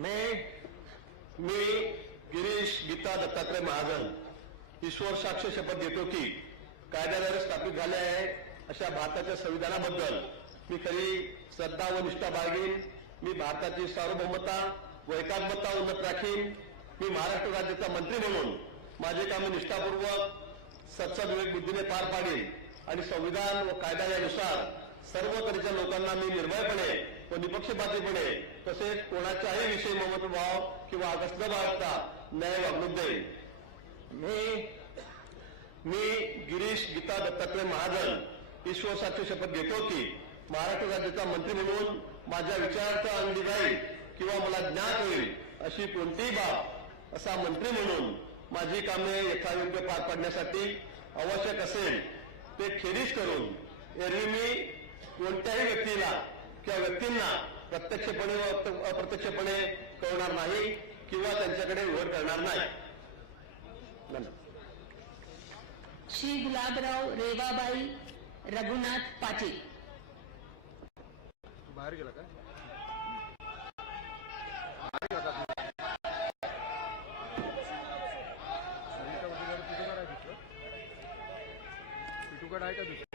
मी गिरीश गीता दत्तात्रय महाजन ईश्वर साक्ष शपथ घेतो की कायद्याद्वारे स्थापित झाले आहे अशा भारताच्या संविधानाबद्दल मी खरी श्रद्धा व निष्ठा बाळगीन. मी भारताची सार्वभौमता व एकात्मता उन्नत राखीन. मी महाराष्ट्र राज्याचा मंत्री म्हणून माझे कामे निष्ठापूर्वक सत्सविवेक बुद्धीने पार पाडीन आणि संविधान व कायदा यानुसार सर्व तऱ्हेच्या लोकांना मी निर्भयपणे व निपक्षपातीपणे तसेच कोणाच्याही विषयी ममत्वभाव किंवा आकस न बाळगता न्याय वागणूक देईन. मी गिरीश गीता दत्तात्रय महाजन ईश्वर साक्ष शपथ घेतो की महाराष्ट्र राज्याचा मंत्री म्हणून माझ्या विचारार्थ आणली जाईल किंवा मला ज्ञात होईल अशी कोणतीही बाब असा मंत्री म्हणून माझी कामे यथायोग्य पार पाडण्यासाठी आवश्यक असेल ते खेरीज करून एरवी मी कोणत्याही व्यक्तीला किंवा व्यक्तींना प्रत्यक्षपणे व अप्रत्यक्षपणे कळवणार नाही किंवा त्यांच्याकडे विरोध करणार नाही. धन्यवाद. श्री गुलाबराव रेवाबाई रघुनाथ पाटील. बाहेर गेला का? पिटूकड आहे का दुसरं?